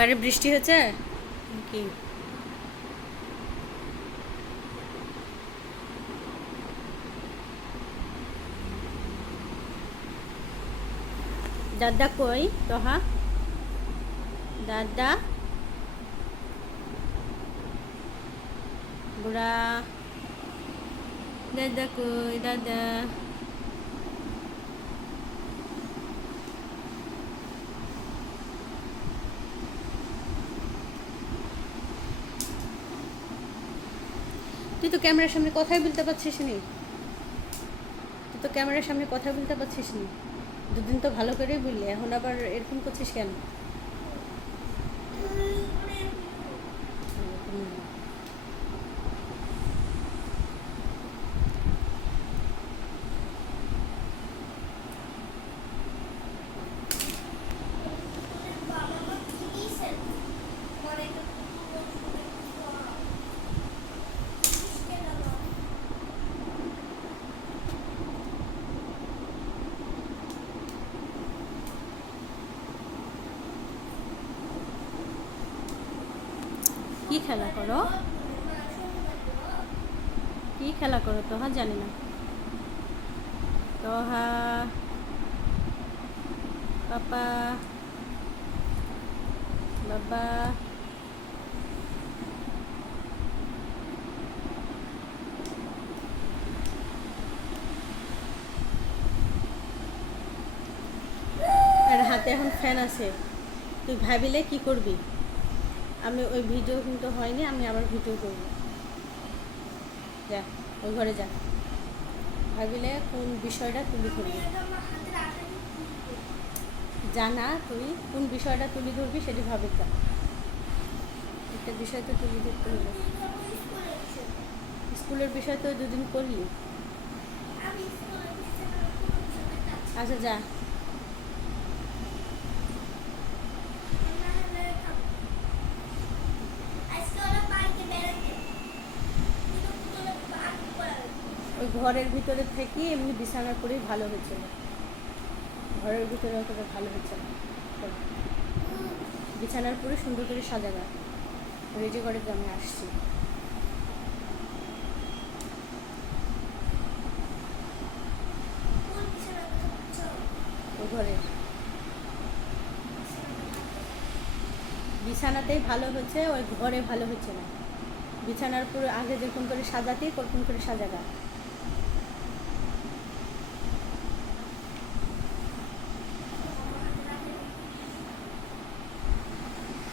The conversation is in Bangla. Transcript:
বাইরে বৃষ্টি হচ্ছে কি? দাদা কই তোহা? দাদা বুড়া, দাদা কই দাদা? তুই তো ক্যামেরার সামনে কথাই বলতে পারছিস নি। তুই তো ক্যামেরার সামনে কথা বলতে পারছিস নি। দুদিন তো ভালো করেই বললি, এখন আবার এরকম করছিস কেন? কি খেলা করো? কি খেলা করো তোহা? জানি না তোহা। পাপা, বাবা, আর হাতে এখন ফ্যান আছে। তুই ভাবিলে কি করবি? আমি ওই ভিডিও কিন্তু হয়নি, আমি আবার ভিডিও করব। যা ওই ঘরে যা, ভাবিলে কোন বিষয়টা তুলি ধরবি। জানা তুই কোন বিষয়টা তুলি ধরবি সেটি ভাবি। যা, একটা বিষয় তো তুলি ধরতে হবে। স্কুলের বিষয় তো দুদিন করলি। আচ্ছা যা। ওই ঘরের ভিতরে থেকে এমনি বিছানার করেই ভালো হয়েছিল। ঘরের ভিতরে অতটা ভালো হচ্ছে না। বিছানার পরে সুন্দর করে সাজাগা রেডি করে তো আমি আসছি। ওই ঘরের বিছানাতেই ভালো হচ্ছে, ওই ঘরে ভালো হচ্ছে না। বিছানার পুরো আগে যেরকম করে সাজাতেই ওরকম করে সাজাগা।